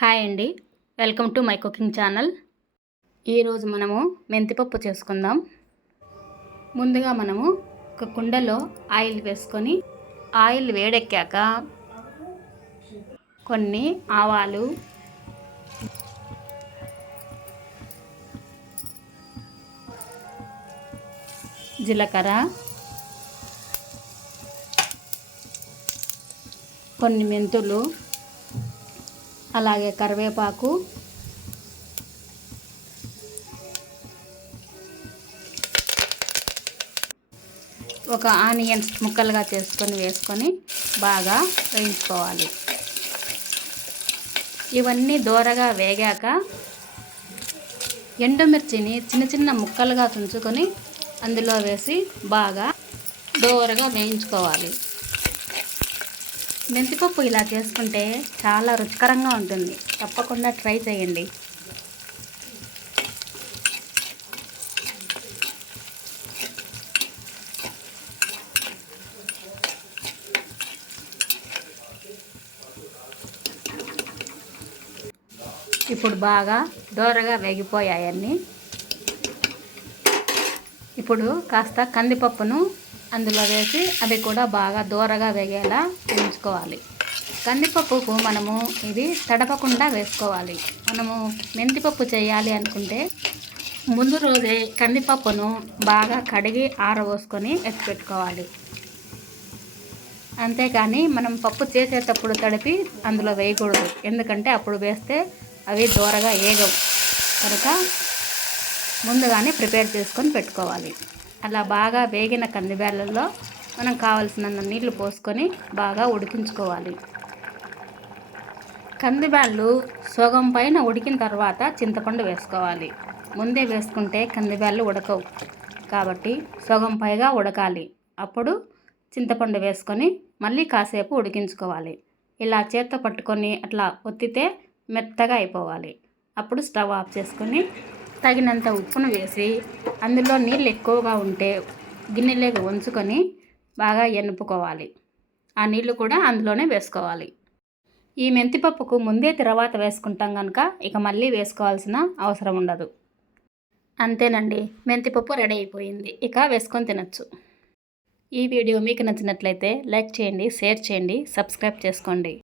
Hi అండి, welcome to my cooking channel. ఈరోజు మనము మెంతిపప్పు చేసుకుందాం. ముందుగా మనము ఒక కుండలో ఆయిల్ వేసుకొని ఆయిల్ వేడెక్కాక కొన్ని ఆవాలు, జీలకర్ర, కొన్ని మెంతులు, అలాగే కరివేపాకు, ఒక ఆనియన్స్ ముక్కలుగా వేసుకొని బాగా వేయించుకోవాలి. ఇవన్నీ దోరగా వేగాక ఎండుమిర్చిని చిన్న చిన్న ముక్కలుగా తుంచుకొని అందులో వేసి బాగా దోరగా వేయించుకోవాలి. మెంతిపప్పు ఇలా చేసుకుంటే చాలా రుచికరంగా ఉంటుంది. తప్పకుండా ట్రై చేయండి. ఇప్పుడు బాగా దోరగా వేగిపోయాయన్నీ. ఇప్పుడు కాస్త కందిపప్పును అందులో వేసి అవి కూడా బాగా దోరగా వేగేలా వేయించుకోవాలి. కందిపప్పుకు మనము ఇది తడపకుండా వేసుకోవాలి. మనము మెంతిపప్పు చేయాలి అనుకుంటే ముందు రోజే కందిపప్పును బాగా కడిగి ఆరబోసుకొని ఎత్తిపెట్టుకోవాలి. అంతేకాని మనం పప్పు చేసేటప్పుడు తడిపి అందులో వేయకూడదు. ఎందుకంటే అప్పుడు వేస్తే అవి దోరగా వేగవు. కనుక ముందుగానే ప్రిపేర్ చేసుకొని పెట్టుకోవాలి. అలా బాగా వేగిన కందిబ్యాళ్ళల్లో మనం కావలసినంత నీళ్లు పోసుకొని బాగా ఉడికించుకోవాలి. కందిబ్యాళ్ళు సగం పైన ఉడికిన తర్వాత చింతపండు వేసుకోవాలి. ముందే వేసుకుంటే కందిబ్యాళ్ళు ఉడకవు. కాబట్టి సగం పైగా ఉడకాలి. అప్పుడు చింతపండు వేసుకొని మళ్ళీ కాసేపు ఉడికించుకోవాలి. ఇలా చేత్తో పట్టుకొని అట్లా ఒత్తితే మెత్తగా అయిపోవాలి. అప్పుడు స్టవ్ ఆఫ్ చేసుకొని తగినంత ఉప్పును వేసి అందులో నీళ్ళు ఎక్కువగా ఉంటే గిన్నెలోకి ఉంచుకొని బాగా ఎనుపుకోవాలి. ఆ నీళ్లు కూడా అందులోనే వేసుకోవాలి. ఈ మెంతిపప్పుకు ముందే తర్వాత వేసుకుంటాం కనుక ఇక మళ్ళీ వేసుకోవాల్సిన అవసరం ఉండదు. అంతేనండి, మెంతిపప్పు రెడీ అయిపోయింది. ఇక వేసుకొని తినచ్చు. ఈ వీడియో మీకు నచ్చినట్లయితే లైక్ చేయండి, షేర్ చేయండి, సబ్స్క్రైబ్ చేసుకోండి.